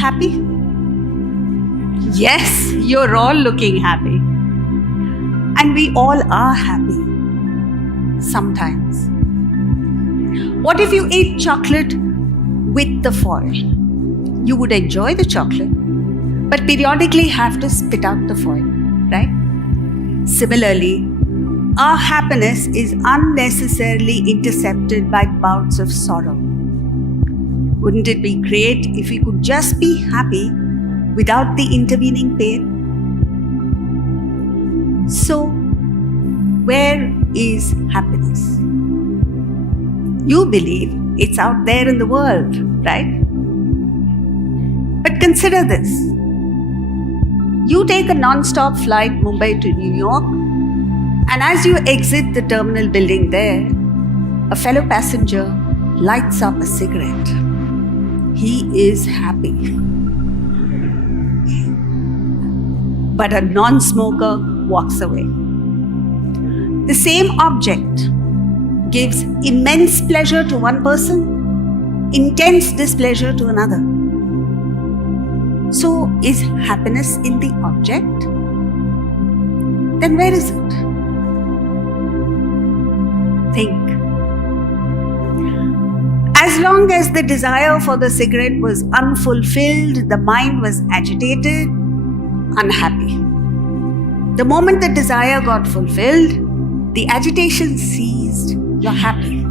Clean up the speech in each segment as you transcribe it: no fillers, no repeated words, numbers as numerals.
happy? Yes, you're all looking happy. And we all are happy. Sometimes. What if you ate chocolate with the foil? You would enjoy the chocolate, but periodically have to spit out the foil, right? Similarly, our happiness is unnecessarily intercepted by bouts of sorrow. Wouldn't it be great if we could just be happy without the intervening pain? So, where is happiness? You believe it's out there in the world, right? But consider this. You take a non-stop flight Mumbai to New York, and as you exit the terminal building there, a fellow passenger lights up a cigarette. He is happy. But a non-smoker walks away. The same object gives immense pleasure to one person, intense displeasure to another. So, is happiness in the object? Then where is it? Think. As long as the desire for the cigarette was unfulfilled, the mind was agitated, unhappy. The moment the desire got fulfilled, the agitation ceased, you're happy.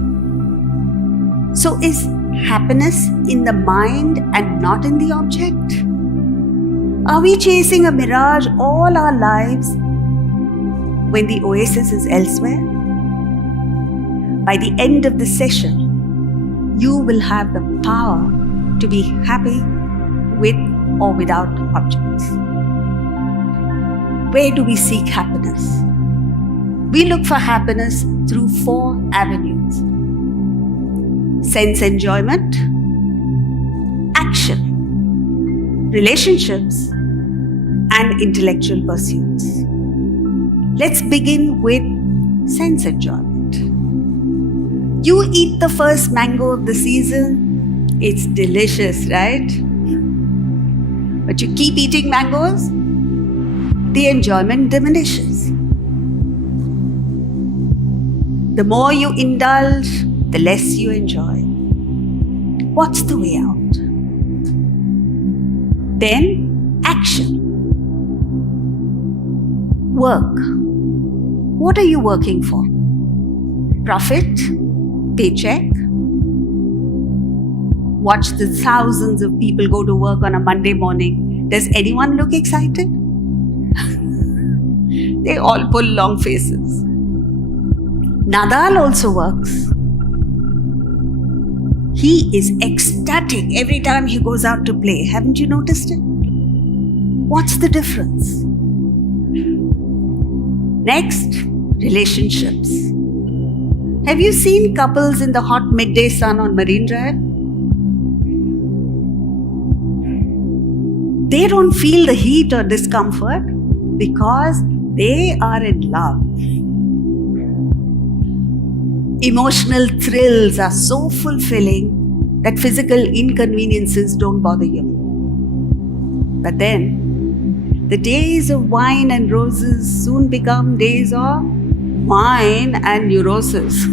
So is happiness in the mind and not in the object? Are we chasing a mirage all our lives when the oasis is elsewhere? By the end of the session, you will have the power to be happy with or without objects. Where do we seek happiness? We look for happiness through 4 avenues: sense enjoyment, action, relationships, and intellectual pursuits. Let's begin with sense enjoyment. You eat the first mango of the season, it's delicious, right? But you keep eating mangoes, the enjoyment diminishes. The more you indulge, the less you enjoy. What's the way out? Then, action. Work. What are you working for? Profit? Paycheck? Watch the thousands of people go to work on a Monday morning. Does anyone look excited? They all pull long faces. Nadal also works. He is ecstatic every time he goes out to play. Haven't you noticed it? What's the difference? Next, relationships. Have you seen couples in the hot midday sun on Marine Drive? They don't feel the heat or discomfort because they are in love. Emotional thrills are so fulfilling that physical inconveniences don't bother you. But then, the days of wine and roses soon become days of wine and neurosis.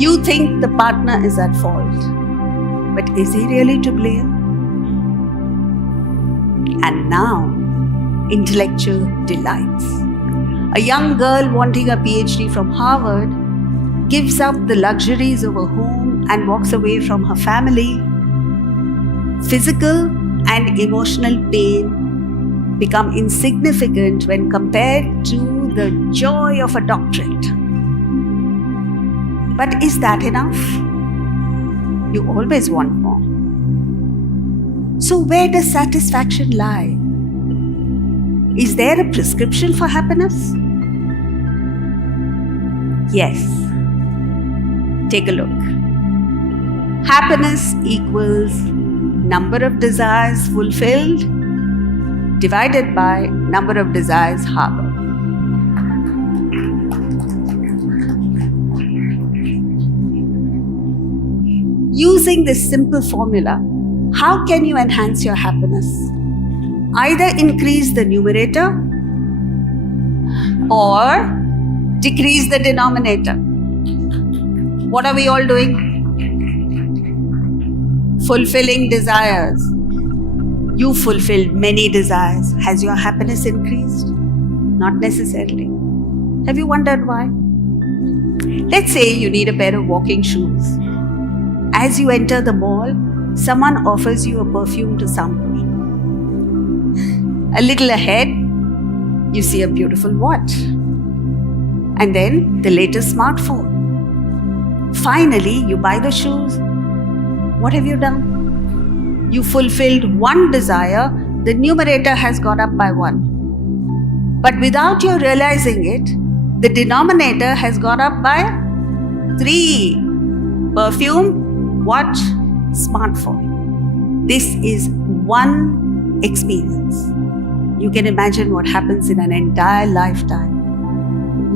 You think the partner is at fault, but is he really to blame? And now, intellectual delights. A young girl wanting a PhD from Harvard gives up the luxuries of a home and walks away from her family. Physical and emotional pain become insignificant when compared to the joy of a doctorate. But is that enough? You always want more. So where does satisfaction lie? Is there a prescription for happiness? Yes. Take a look. Happiness equals number of desires fulfilled divided by number of desires harbored. Using this simple formula, how can you enhance your happiness? Either increase the numerator or decrease the denominator. What are we all doing? Fulfilling desires. You fulfilled many desires. Has your happiness increased? Not necessarily. Have you wondered why? Let's say you need a pair of walking shoes. As you enter the mall, someone offers you a perfume to sample. A little ahead, you see a beautiful watch. And then the latest smartphone. Finally, you buy the shoes. What have you done? You fulfilled one desire, the numerator has gone up by 1. But without you realizing it, the denominator has gone up by 3. Perfume, watch, smartphone. This is one experience. You can imagine what happens in an entire lifetime.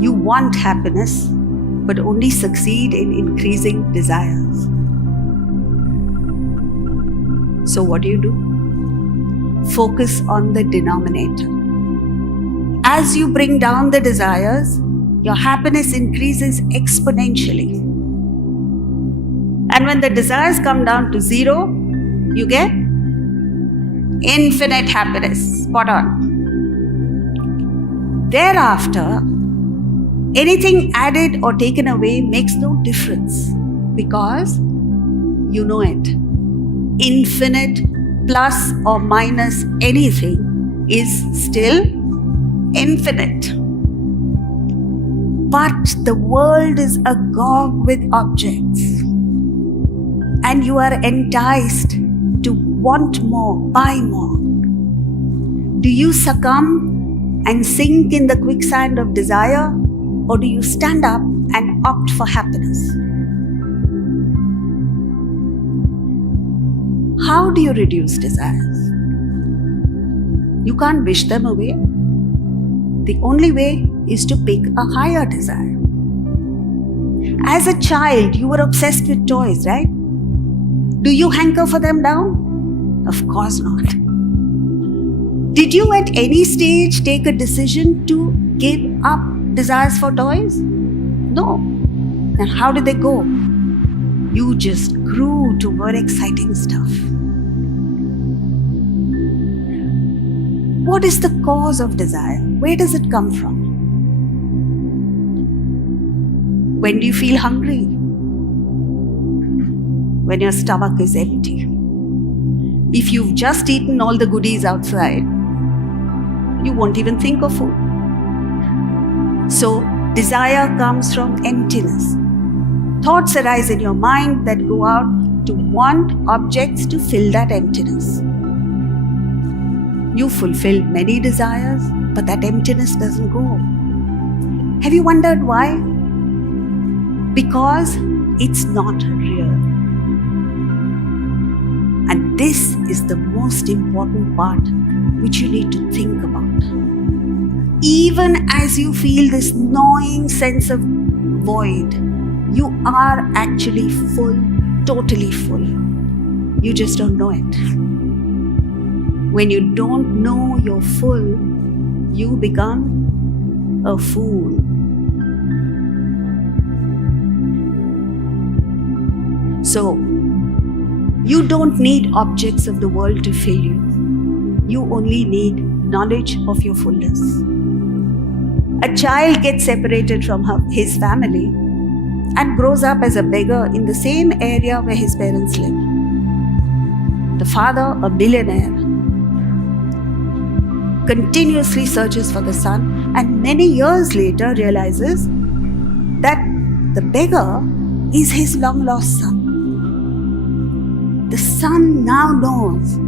You want happiness, but only succeed in increasing desires. So what do? Focus on the denominator. As you bring down the desires, your happiness increases exponentially. And when the desires come down to 0, you get infinite happiness. Spot on. Thereafter, anything added or taken away makes no difference because you know it. Infinite plus or minus anything is still infinite. But the world is agog with objects, and you are enticed to want more, buy more. Do you succumb and sink in the quicksand of desire, or do you stand up and opt for happiness? How do you reduce desires? You can't wish them away. The only way is to pick a higher desire. As a child, you were obsessed with toys, right? Do you hanker for them now? Of course not. Did you at any stage take a decision to give up desires for toys? No. Then how did they go? You just grew to more exciting stuff. What is the cause of desire? Where does it come from? When do you feel hungry? When your stomach is empty. If you've just eaten all the goodies outside, you won't even think of food. So, desire comes from emptiness. Thoughts arise in your mind that go out to want objects to fill that emptiness. You fulfill many desires, but that emptiness doesn't go. Have you wondered why? Because it's not real. And this is the most important part which you need to think about. Even as you feel this gnawing sense of void, you are actually full, totally full. You just don't know it. When you don't know you're full, you become a fool. So, you don't need objects of the world to fill you. You only need knowledge of your fullness. A child gets separated from his family and grows up as a beggar in the same area where his parents live. The father, a billionaire, continuously searches for the son and many years later realizes that the beggar is his long-lost son. The son now knows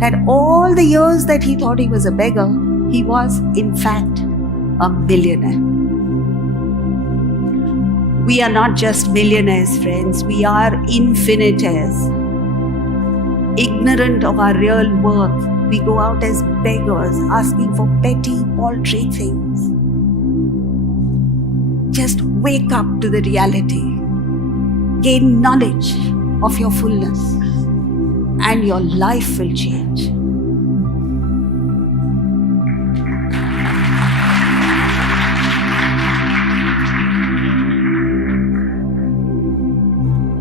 that all the years that he thought he was a beggar, he was in fact a billionaire. We are not just millionaires, friends. We are infinitaires. Ignorant of our real worth, we go out as beggars, asking for petty, paltry things. Just wake up to the reality. Gain knowledge of your fullness, and your life will change.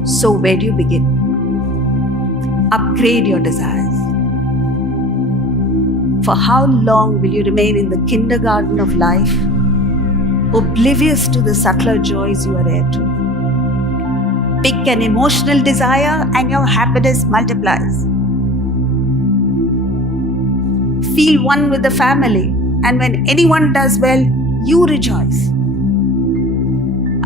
So, where do you begin? Upgrade your desires. For how long will you remain in the kindergarten of life, oblivious to the subtler joys you are heir to? Pick an emotional desire and your happiness multiplies. Feel one with the family, and when anyone does well, you rejoice.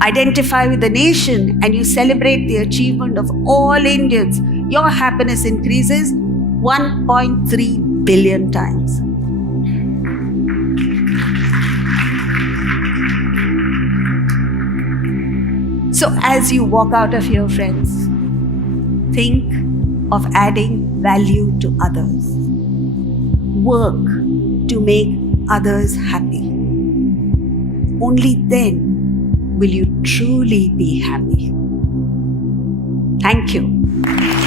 Identify with the nation and you celebrate the achievement of all Indians. Your happiness increases 1.3 billion times. So as you walk out of here, friends, think of adding value to others. Work to make others happy. Only then will you truly be happy. Thank you.